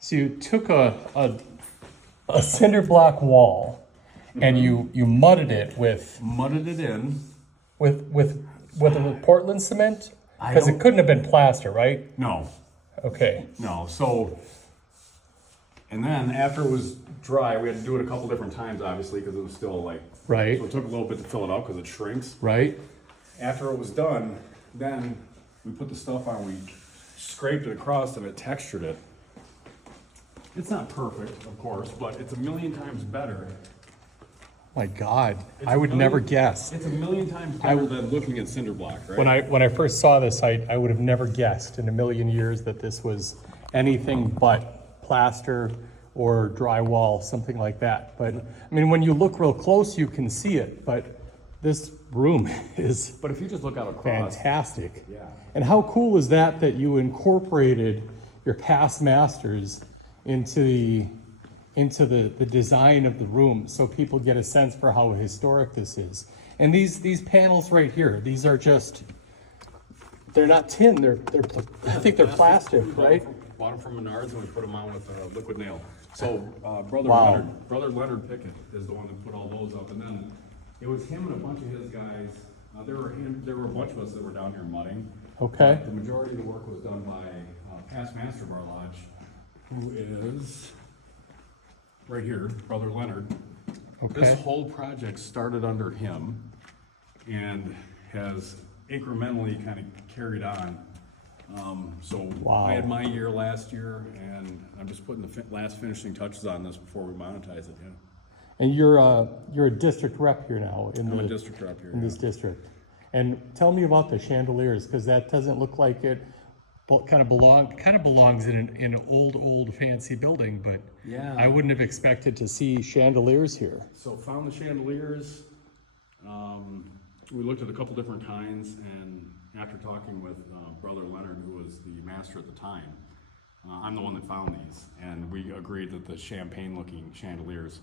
So you took a cinder block wall and you mudded it with Mudded it in. with Portland cement? I Because it don't- couldn't have been plaster, right? No, Okay. no. So, and then after it was dry, we had to do it a couple different times, obviously, because it was still like, Right. so it took a little bit to fill it out because it shrinks. Right? After it was done, then we put the stuff on, we scraped it across and it textured it. It's not perfect, of course, but it's a million times better. My God, It's I a would million- never guess. It's a million times better than looking at cinder block, right? When I first saw this, I would have never guessed in a million years that this was anything but plaster or drywall, something like that. But I mean, when you look real close, you can see it. But this room is But if you just look out across, fantastic. yeah. And how cool is that you incorporated your past masters into the design of the room, so people get a sense for how historic this is. And these panels right here, these are just, they're not tin, they're I think they're plastic, right? Bought them from Menards and we put them on with a liquid nail. So Wow. brother Leonard Pickett is the one that put all those up, and then it was him and a bunch of his guys. There were a bunch of us that were down here mudding. Okay. The majority of the work was done by past master of our lodge, who is right here, Brother Leonard. Okay. This whole project started under him and has incrementally kind of carried on. So Wow. I had my year last year, and I'm just putting the last finishing touches on this before we monetize it. Yeah, And you're a district rep here now in I'm a district rep here. in this district. And tell me about the chandeliers, because that doesn't look like it kind of belongs in an old fancy building, but Yeah. I wouldn't have expected to see chandeliers here. So found the chandeliers. We looked at a couple different kinds, and after talking with Brother Leonard, who was the master at the time, I'm the one that found these, and we agreed that the champagne-looking chandeliers,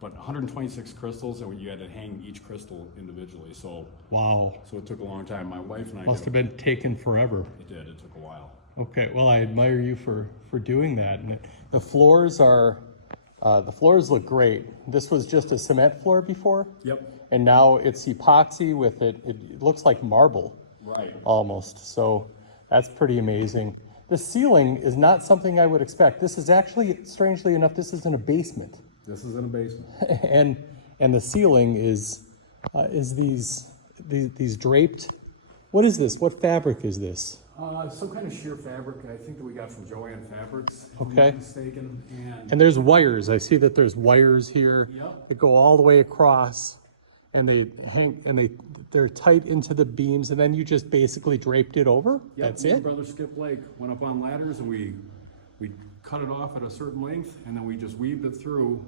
but 126 crystals, and you had to hang each crystal individually. So Wow, it took a long time. My wife and I must have been taken forever. It did. It took a while. Okay, well, I admire you for doing that. And the floors look great. This was just a cement floor before? Yep. And now it's epoxy with it looks like marble. Right. Almost. So that's pretty amazing. The ceiling is not something I would expect. This is actually, strangely enough, this is in a basement. This is in a basement. and the ceiling is these draped. What is this? What fabric is this? Some kind of sheer fabric, I think, that we got from Joanne Fabrics, if I'm Okay. not mistaken. And there's wires. I see that there's wires here Yep. that go all the way across, and they hang and they're tight into the beams, and then you just basically draped it over. Yep, That's me and it. Brother Skip Blake went up on ladders, and we cut it off at a certain length, and then we just weaved it through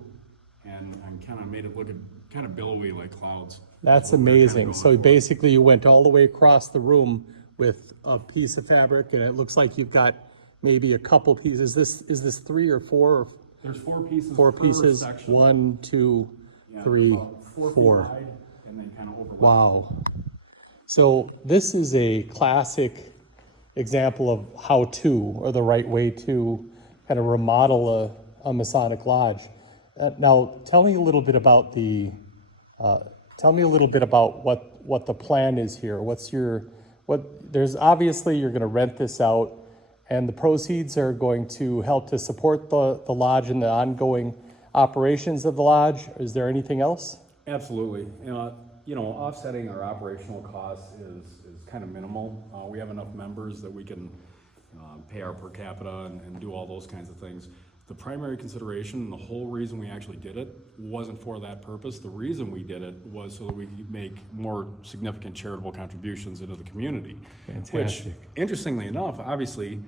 and kind of made it look kind of billowy like clouds. That's what we were kinda amazing. going So for. basically, you went all the way across the room with a piece of fabric, and it looks like you've got maybe a couple pieces. Is this 3 or 4 or There's 4 pieces. 4 per pieces? section. 1, 2, Yeah, 3, about 4 feet 4. wide, and then kind of overlap. Wow. So this is a classic example of how to, or the right way to, kind of remodel a Masonic Lodge. Now, tell me a little bit about what the plan is here. There's obviously you're going to rent this out, and the proceeds are going to help to support the lodge and the ongoing operations of the lodge. Is there anything else? Absolutely. Offsetting our operational costs is kind of minimal. We have enough members that we can pay our per capita and do all those kinds of things. The primary consideration, the whole reason we actually did it, wasn't for that purpose. The reason we did it was so that we could make more significant charitable contributions into the community. Fantastic. Which, interestingly enough, obviously,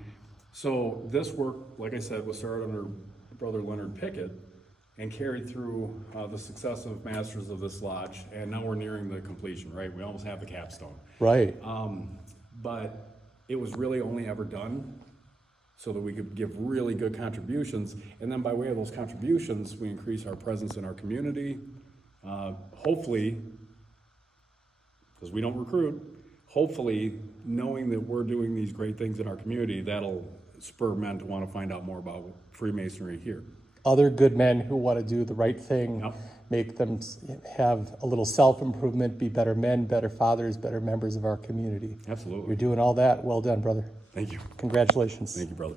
so this work, like I said, was started under Brother Leonard Pickett and carried through the successive masters of this lodge, and now we're nearing the completion, right? We almost have the capstone. Right. But it was really only ever done so that we could give really good contributions, and then by way of those contributions, we increase our presence in our community. Hopefully, because we don't recruit, hopefully knowing that we're doing these great things in our community, that'll spur men to want to find out more about Freemasonry here. Other good men who want to do the right thing, Yep. make them have a little self-improvement, be better men, better fathers, better members of our community. Absolutely. You're doing all that. Well done, brother. Thank you. Congratulations. Thank you, brother.